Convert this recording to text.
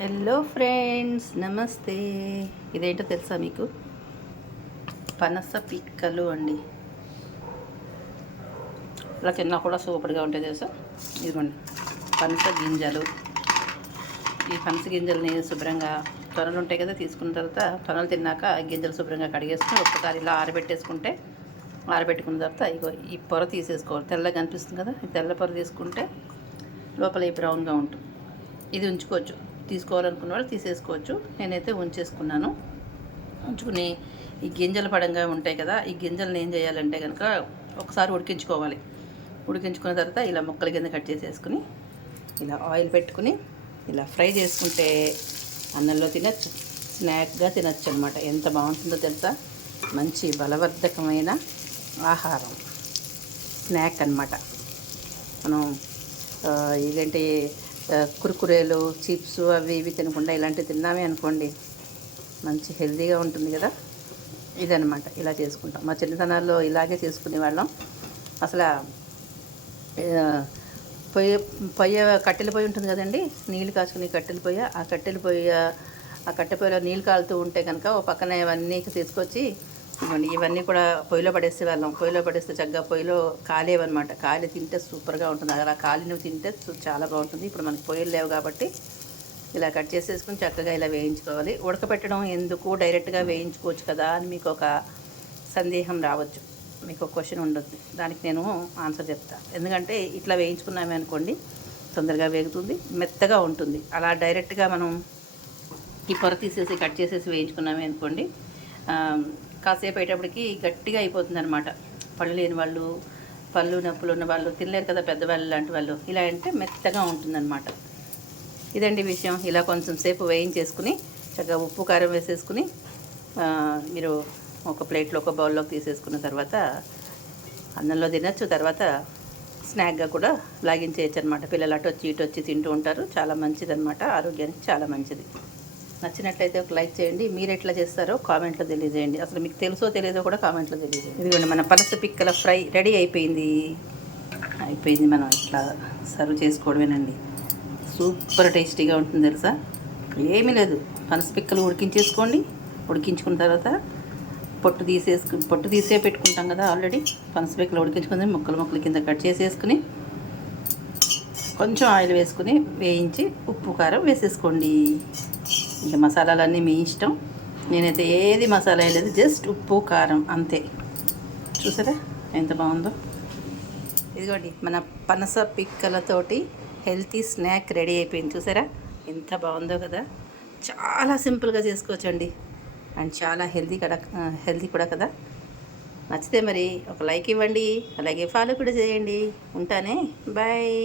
Hello friends, నమస్తే. ఇదేంటో తెలుసా మీకు? పనస పిక్కలు అండి. ఇలా తిన్నా కూడా సూపర్గా ఉంటాయి తెలుసా. ఇదిగోండి పనస గింజలు. ఈ పనస గింజలని శుభ్రంగా తొనలు ఉంటాయి కదా, తీసుకున్న తర్వాత తొనలు తిన్నాక గింజలు శుభ్రంగా కడిగేసుకుని ఒక్కసారి ఇలా ఆరబెట్టుకున్న తర్వాత ఇగో ఈ పొర తీసేసుకోవాలి. తెల్లగా అనిపిస్తుంది కదా, ఈ తెల్ల పొర తీసుకుంటే లోపల ఈ బ్రౌన్గా ఉంటుంది. ఇది ఉంచుకోవచ్చు, తీసుకోవాలనుకున్న వాళ్ళు తీసేసుకోవచ్చు. నేనైతే ఉంచేసుకున్నాను. ఉంచుకుని ఈ గింజలు పడంగా ఉంటాయి కదా, ఈ గింజలను ఏం చేయాలంటే కనుక ఒకసారి ఉడికించుకోవాలి. ఉడికించుకున్న తర్వాత ఇలా ముక్కల కింద కట్ చేసేసుకుని ఇలా ఆయిల్ పెట్టుకుని ఇలా ఫ్రై చేసుకుంటే అన్నంలో తినచ్చు, స్నాక్గా తినచ్చు అనమాట. ఎంత బాగుంటుందో తెలుసా. మంచి బలవర్ధకమైన ఆహారం, స్నాక్ అనమాట. మనం ఇదేంటి కుర్కురేలు, చిప్స్ అవి ఇవి తినకుండా ఇలాంటివి తిన్నామే అనుకోండి, మంచి హెల్తీగా ఉంటుంది కదా. ఇదనమాట, ఇలా చేసుకుంటాం. మా చిన్నతనాల్లో ఇలాగే చేసుకునేవాళ్ళం. అసలు కట్టెల పొయ్యి ఉంటుంది కదండి, నీళ్ళు కాచుకునే కట్టెల పొయ్యి. ఆ కట్టె పొయ్యిలో నీళ్ళు కాలుతూ ఉంటే కనుక ఓ పక్కన ఇవన్నీ తీసుకొచ్చి ఇవన్నీ కూడా పొయ్యిలో పడేసేవాళ్ళం. పొయ్యిలో పడేస్తే చక్కగా పొయ్యిలో కాలేవన్నమాట. కాలి తింటే సూపర్గా ఉంటుంది. అలా కాలినవి తింటే చాలా బాగుంటుంది. ఇప్పుడు మనకి పొయ్యిలు లేవు కాబట్టి ఇలా కట్ చేసేసుకుని చక్కగా ఇలా వేయించుకోవాలి. ఉడకపెట్టడం ఎందుకు, డైరెక్ట్గా వేయించుకోవచ్చు కదా అని మీకు ఒక సందేహం రావచ్చు, మీకు ఒక క్వశ్చన్ ఉండొచ్చు. దానికి నేను ఆన్సర్ చెప్తాను. ఎందుకంటే ఇట్లా వేయించుకున్నామే అనుకోండి తొందరగా వేగుతుంది, మెత్తగా ఉంటుంది. అలా డైరెక్ట్గా మనం ఈ పొర తీసేసి కట్ చేసేసి వేయించుకున్నామే అనుకోండి కాసేపు అయ్యేటప్పటికి గట్టిగా అయిపోతుంది అనమాట. పళ్ళు లేని వాళ్ళు, పళ్ళు నొప్పులు ఉన్న వాళ్ళు తినలేరు కదా, పెద్దవాళ్ళు లాంటి వాళ్ళు. ఇలా అంటే మెత్తగా ఉంటుందన్నమాట. ఇదండి విషయం. ఇలా కొంచెం సేపు వేయించేసుకుని చక్కగా ఉప్పు కారం వేసేసుకుని మీరు ఒక ప్లేట్లో ఒక బౌల్లోకి తీసేసుకున్న తర్వాత అన్నంలో తినచ్చు. తర్వాత స్నాక్గా కూడా లాగించేయచ్చు అనమాట. పిల్లలు అటు వచ్చి ఇటు వచ్చి తింటూ ఉంటారు. చాలా మంచిదన్నమాట, ఆరోగ్యానికి చాలా మంచిది. నచ్చినట్లయితే ఒక లైక్ చేయండి. మీరు ఎట్లా చేస్తారో కామెంట్లో తెలియజేయండి. అసలు మీకు తెలుసో తెలియదో కూడా కామెంట్లో తెలియజేయండి. ఇదిగోండి మన పనస పిక్కల ఫ్రై రెడీ అయిపోయింది. మనం ఇట్లా సర్వ్ చేసుకోవడమేనండి. సూపర్ టేస్టీగా ఉంటుంది తెలుసా. ఏమీ లేదు, పనస పిక్కలు ఉడికించేసుకోండి. ఉడికించుకున్న తర్వాత పొట్టు తీసే పెట్టుకుంటాం కదా ఆల్రెడీ. పనస పిక్కలు ఉడికించుకుని ముక్కలు కింద కట్ చేసేసుకుని కొంచెం ఆయిల్ వేసుకుని వేయించి ఉప్పు కారం వేసేసుకోండి. ఇంకా మసాలాలన్నీ మీ ఇష్టం. నేనైతే ఏది మసాలా వేయలేదు, జస్ట్ ఉప్పు కారం అంతే. చూసారా ఎంత బాగుందో. ఇదిగోండి మన పనస పిక్కలతోటి హెల్తీ స్నాక్ రెడీ అయిపోయింది. చూసారా ఎంత బాగుందో కదా. చాలా సింపుల్గా చేసుకోవచ్చండి, అండ్ చాలా హెల్తీ కూడా కదా. నచ్చితే మరి ఒక లైక్ ఇవ్వండి, అలాగే ఫాలో కూడా చేయండి. ఉంటానే, బాయ్.